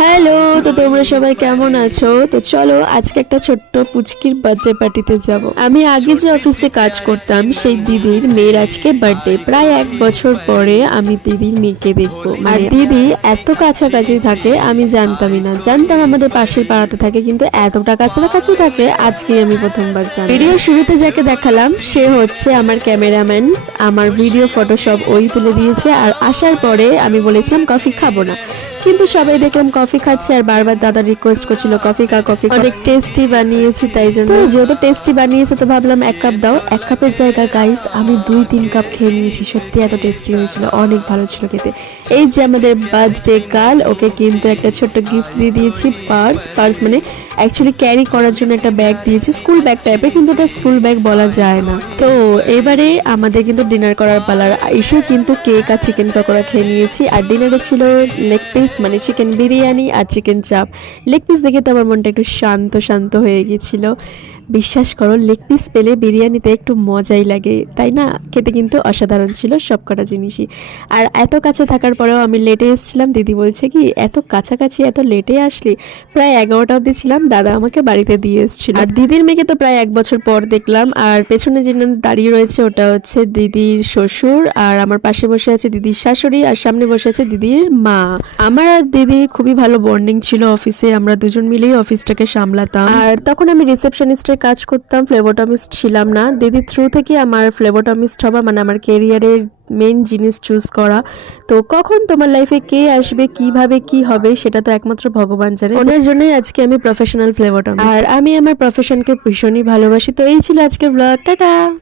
Hello, তো তোমরা সবাই কেমন আছো? তো চলো আজকে একটা ছোট্ট পুচকির বার্থডে পার্টিতে যাব। আমি আগে যে অফিসে কাজ করতাম সেই দিদির মেয়ের আজকে বার্থডে। প্রায় 1 বছর পরে আমি দিদির মেয়েকে দেখবো। আর দিদি এত কাছাকাছি থাকে আমি জানতামই না। জানতাম আমাদের পাশের পাড়াতে থাকে, কিন্তু এতটা কাছাকাছি থাকে আজকে আমি প্রথমবার জানলাম। ভিডিও শুরুতে যাকে দেখালাম সে হচ্ছে আমার ক্যামেরাম্যান। আমার ভিডিও ফটো সব ওই তুলে দিয়েছে। আর আসার পরে আমি বলেছিলাম কফি খাবো না, কিন্তু সবাই দেখলাম কফি খাচ্ছে আর বারবার দাদা রিকোয়েস্ট করছিল কফি খা কফি। অনেক টেস্টি বানিয়েছি, তাই জন্য যেহেতু টেস্টি বানিয়েছে তো ভাবলাম 1 কাপ দাও। 1 কাপের জায়গা গাইস আমি 2-3 কাপ খেয়ে নিয়েছি। সত্যি এত টেস্টি হয়েছিল, অনেক ভালো ছিল খেতে। এই যে আমাদের বার্থডে গার্ল, ওকে কিন্তু একটা ছোট্ট গিফট দিয়ে দিয়েছি, পার্স মানে অ্যাকচুয়ালি ক্যারি করার জন্য একটা ব্যাগ দিয়েছি, স্কুল ব্যাগ টাইপের, কিন্তু এটা স্কুল ব্যাগ বলা যায় না। তো এবারে আমাদের কিন্তু ডিনার করার পালার। এসে কিন্তু কেক আর চিকেন পকোড়া খেয়ে নিয়েছি। আর ডিনারে ছিল লেগ পিস মানে চিকেন বিরিয়ানি আর চিকেন চাপ। লেগ পিস দেখে তো আমার মনটা একটু শান্ত শান্ত হয়ে গিয়েছিল। বিশ্বাস করো, লেগ পিস পেলে বিরিয়ানিতে একটু মজাই লাগে, তাই না? খেতে কিন্তু অসাধারণ ছিল সব কটা জিনিসই। আর এত কাছে থাকার পরেও আমি লেটে এসেছিলাম। দিদি বলছে কি এত কাছাকাছি এত লেটে আসলি? প্রায় 11টা অবধি ছিলাম, দাদা আমাকে বাড়িতে দিয়ে এসেছিল। আর দিদির মেয়েকে তো প্রায় 1 বছর পর দেখলাম। আর পেছনে যিনি দাঁড়িয়ে রয়েছে ওটা হচ্ছে দিদির শ্বশুর, আর আমার পাশে বসে আছে দিদির শাশুড়ি, আর সামনে বসে আছে দিদির মা। আমার আর দিদির খুবই ভালো বন্ডিং ছিল অফিসে, আমরা দুজন মিলেই অফিসটাকে সামলাতাম। আর তখন আমি রিসেপশনিস্টের কাজ করতাম, ফ্লেবোটমিস্ট ছিলাম না। দিদির থ্রু থেকে আমার ফ্লেবোটমিস্ট হওয়া মানে আমার কেরিয়ারের মেন জিনিস চুজ করা। তো কখন তোমার লাইফে কে আসবে, কিভাবে কি হবে, সেটা তো একমাত্র ভগবান জানে। ওনার জন্যই আজকে আমি প্রফেশনাল ফ্লেবোটমিস্ট, আর আমি আমার প্রফেশনকে ভীষণই ভালোবাসি। তো এই ছিল আজকের ব্লগ, টাটা।